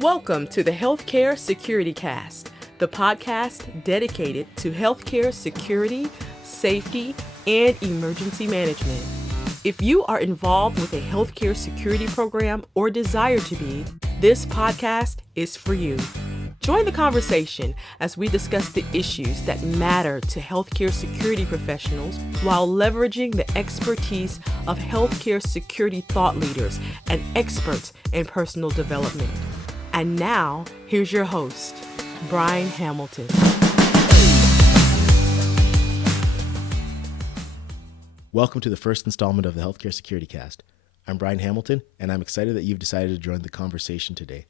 Welcome to the Healthcare Security Cast, the podcast dedicated to healthcare security, safety, and emergency management. If you are involved with a healthcare security program or desire to be, this podcast is for you. Join the conversation as we discuss the issues that matter to healthcare security professionals while leveraging the expertise of healthcare security thought leaders and experts in personal development. And now, here's your host, Brian Hamilton. Welcome to the first installment of the Healthcare Security Cast. I'm Brian Hamilton, and I'm excited that you've decided to join the conversation today.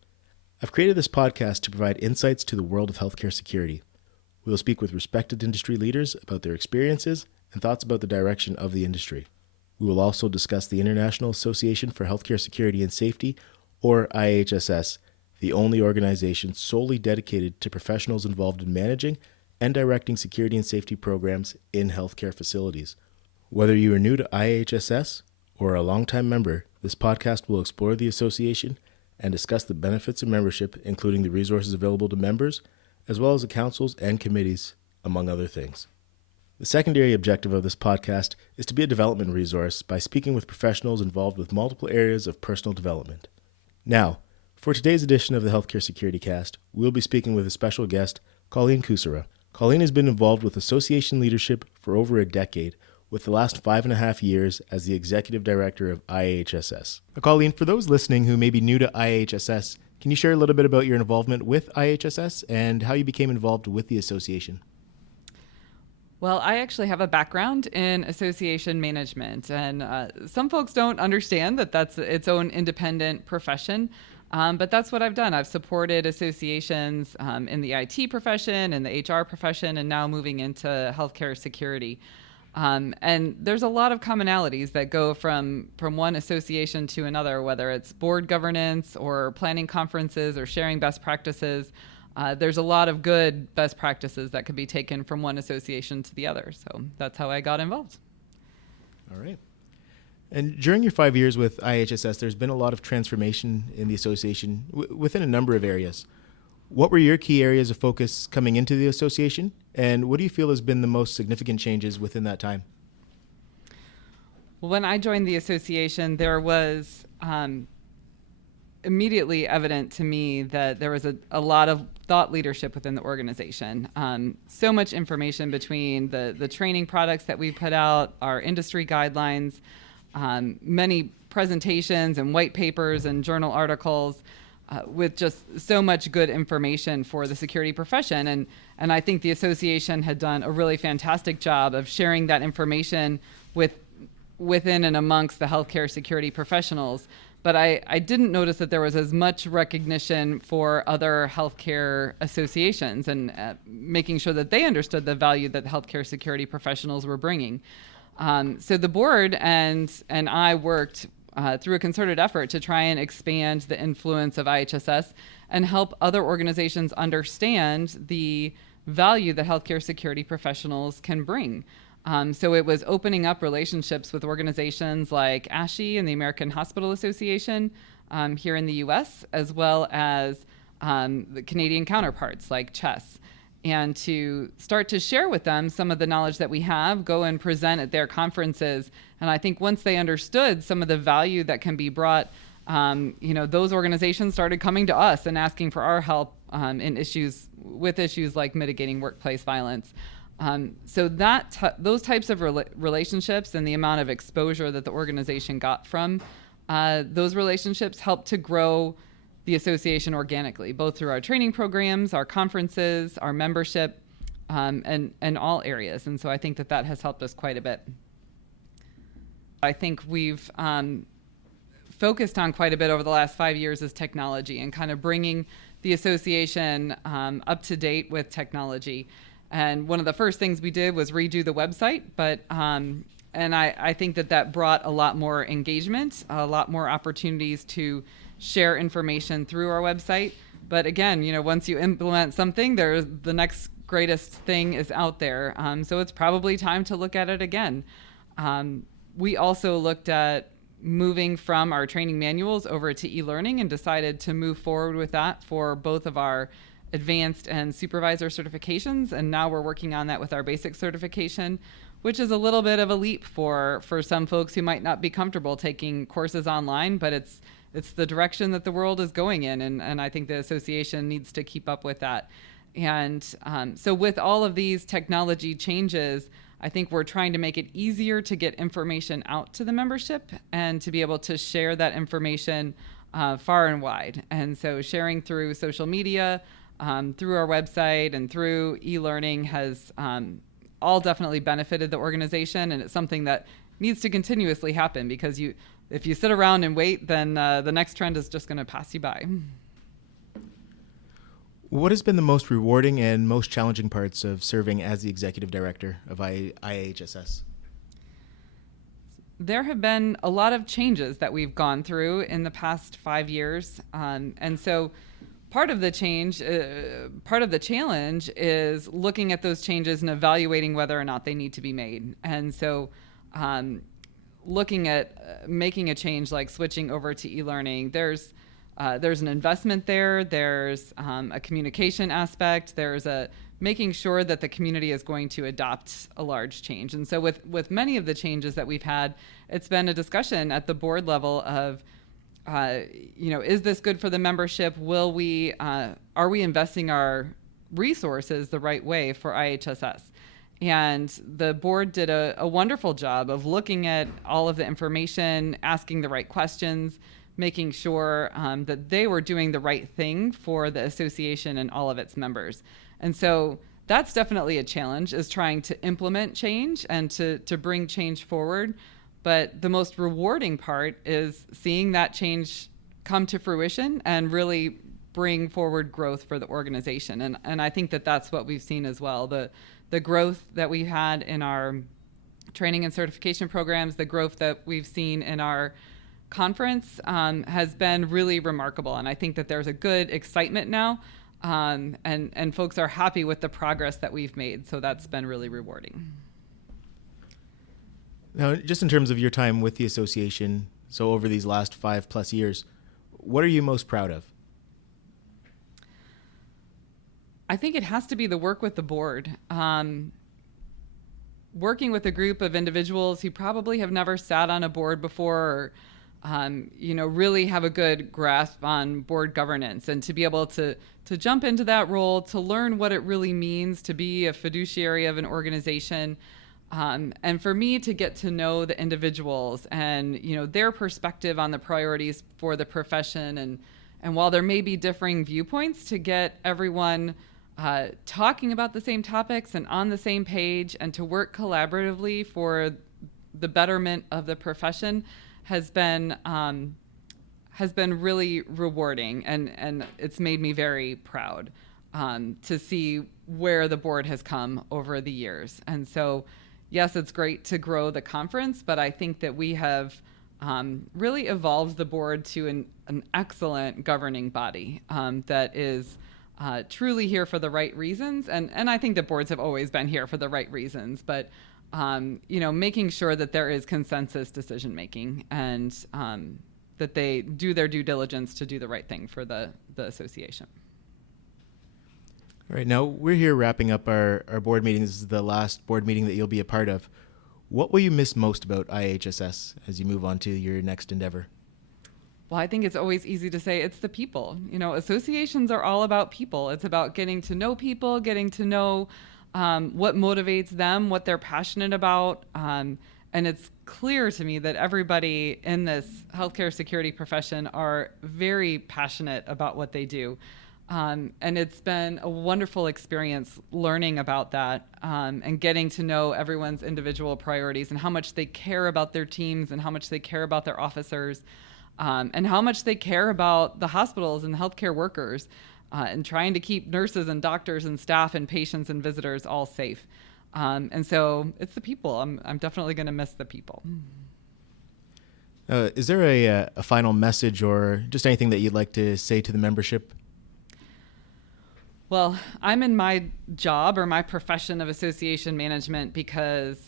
I've created this podcast to provide insights to the world of healthcare security. We will speak with respected industry leaders about their experiences and thoughts about the direction of the industry. We will also discuss the International Association for Healthcare Security and Safety, or IHSS, the only organization solely dedicated to professionals involved in managing and directing security and safety programs in healthcare facilities. Whether you are new to IHSS or a longtime member, this podcast will explore the association and discuss the benefits of membership, including the resources available to members, as well as the councils and committees, among other things. The secondary objective of this podcast is to be a development resource by speaking with professionals involved with multiple areas of personal development. Now, for today's edition of the Healthcare Security Cast, we'll be speaking with a special guest, Colleen Kucera. Colleen has been involved with association leadership for over a decade, with the last 5.5 years as the Executive Director of IAHSS. Colleen, for those listening who may be new to IAHSS, can you share a little bit about your involvement with IAHSS and how you became involved with the association? Well, I actually have a background in association management, and some folks don't understand that that's its own independent profession. But that's what I've done. I've supported associations in the IT profession, in the HR profession, and now moving into healthcare security. And there's a lot of commonalities that go from one association to another, whether it's board governance or planning conferences or sharing best practices. There's a lot of good best practices that could be taken from one association to the other. So that's how I got involved. All right. And during your 5 years with IHSS, there's been a lot of transformation in the association within a number of areas. What were your key areas of focus coming into the association, and what do you feel has been the most significant changes within that time? Well, when I joined the association, there was immediately evident to me that there was a lot of thought leadership within the organization. So much information between the training products that we put out, our industry guidelines, many presentations and white papers and journal articles with just so much good information for the security profession. And I think the association had done a really fantastic job of sharing that information within and amongst the healthcare security professionals. But I didn't notice that there was as much recognition for other healthcare associations and making sure that they understood the value that the healthcare security professionals were bringing. So the board and I worked through a concerted effort to try and expand the influence of IHSS and help other organizations understand the value that healthcare security professionals can bring. So it was opening up relationships with organizations like IAHSSS and the American Hospital Association here in the U.S., as well as the Canadian counterparts like IHSS. And to start to share with them some of the knowledge that we have, go and present at their conferences. And I think once they understood some of the value that can be brought, those organizations started coming to us and asking for our help in issues like mitigating workplace violence. So those types of relationships and the amount of exposure that the organization got from those relationships helped to grow the association organically, both through our training programs, our conferences, our membership, and all areas. And so I think that has helped us quite a bit. I think we've focused on quite a bit over the last 5 years is technology and kind of bringing the association up to date with technology. And one of the first things we did was redo the website, and I think that brought a lot more engagement, a lot more opportunities to share information through our website. But again, once you implement something, the next greatest thing is out there. So it's probably time to look at it again. We also looked at moving from our training manuals over to e-learning and decided to move forward with that for both of our advanced and supervisor certifications. And now we're working on that with our basic certification, which is a little bit of a leap for some folks who might not be comfortable taking courses online, but it's the direction that the world is going in. And I think the association needs to keep up with that. And so with all of these technology changes, I think we're trying to make it easier to get information out to the membership and to be able to share that information far and wide. And so sharing through social media, through our website, and through e-learning has all definitely benefited the organization. And it's something that needs to continuously happen, because if you sit around and wait, then the next trend is just going to pass you by. What has been the most rewarding and most challenging parts of serving as the executive director of IAHSS? There have been a lot of changes that we've gone through in the past 5 years. And so part of the challenge is looking at those changes and evaluating whether or not they need to be made. And so looking at making a change like switching over to e-learning, there's an investment there. There's a communication aspect. There's a making sure that the community is going to adopt a large change. And so with many of the changes that we've had, it's been a discussion at the board level of, is this good for the membership? Are we investing our resources the right way for IHSS? And the board did a wonderful job of looking at all of the information, asking the right questions, making sure that they were doing the right thing for the association and all of its members. And so that's definitely a challenge, is trying to implement change and to bring change forward. But the most rewarding part is seeing that change come to fruition and really bring forward growth for the organization. And I think that that's what we've seen as well. The growth that we had in our training and certification programs, the growth that we've seen in our conference has been really remarkable. And I think that there's a good excitement now, and folks are happy with the progress that we've made. So that's been really rewarding. Now, just in terms of your time with the association, so over these last 5+ years, what are you most proud of? I think it has to be the work with the board. Working with a group of individuals who probably have never sat on a board before, or really have a good grasp on board governance, and to be able to jump into that role, to learn what it really means to be a fiduciary of an organization, and for me to get to know the individuals and their perspective on the priorities for the profession, and while there may be differing viewpoints, to get everyone talking about the same topics and on the same page, and to work collaboratively for the betterment of the profession has been really rewarding, and it's made me very proud to see where the board has come over the years. And so, yes, it's great to grow the conference, but I think that we have really evolved the board to an excellent governing body that is truly here for the right reasons. And I think that boards have always been here for the right reasons, but making sure that there is consensus decision making, and that they do their due diligence to do the right thing for the association. All right, now we're here wrapping up our board meeting. This is the last board meeting that you'll be a part of. What will you miss most about IHSS as you move on to your next endeavor? Well, I think it's always easy to say it's the people. Associations are all about people. It's about getting to know people, getting to know what motivates them, what they're passionate about. And it's clear to me that everybody in this healthcare security profession are very passionate about what they do. And it's been a wonderful experience learning about that, and getting to know everyone's individual priorities and how much they care about their teams and how much they care about their officers, and how much they care about the hospitals and healthcare workers, and trying to keep nurses and doctors and staff and patients and visitors all safe. And so it's the people. I'm definitely going to miss the people. Is there a final message or just anything that you'd like to say to the membership? Well, I'm in my job or my profession of association management because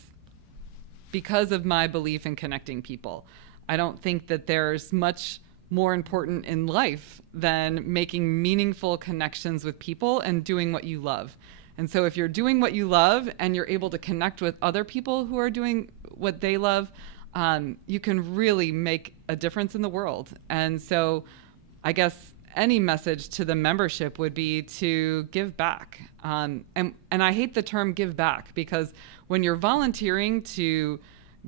of my belief in connecting people. I don't think that there's much more important in life than making meaningful connections with people and doing what you love. And so if you're doing what you love and you're able to connect with other people who are doing what they love, you can really make a difference in the world. And so I guess any message to the membership would be to give back. And I hate the term give back, because when you're volunteering to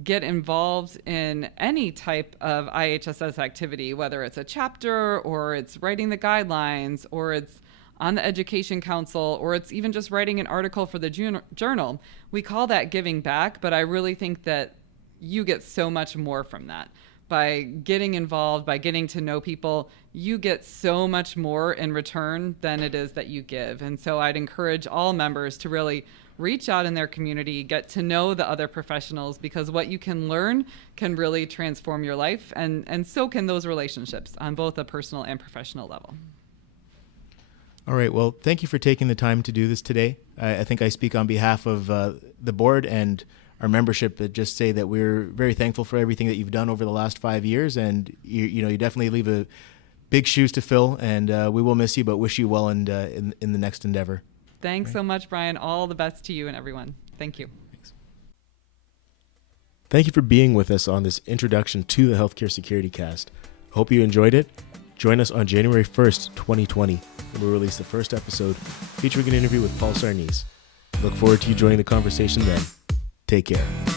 get involved in any type of IHSS activity, whether it's a chapter or it's writing the guidelines or it's on the education council or it's even just writing an article for the journal, we call that giving back. But I really think that you get so much more from that. By getting involved, by getting to know people, you get so much more in return than it is that you give. And so I'd encourage all members to really reach out in their community, get to know the other professionals, because what you can learn can really transform your life, and so can those relationships on both a personal and professional level. All right. Well, thank you for taking the time to do this today. I think I speak on behalf of the board and our membership that just say that we're very thankful for everything that you've done over the last 5 years, and you definitely leave a big shoes to fill, and we will miss you, but wish you well in the next endeavor. Thanks so much, Brian. All the best to you and everyone. Thank you. Thanks. Thank you for being with us on this introduction to the Healthcare Security Cast. Hope you enjoyed it. Join us on January 1st, 2020, when we'll release the first episode featuring an interview with Paul Sarnese. Look forward to you joining the conversation then. Take care.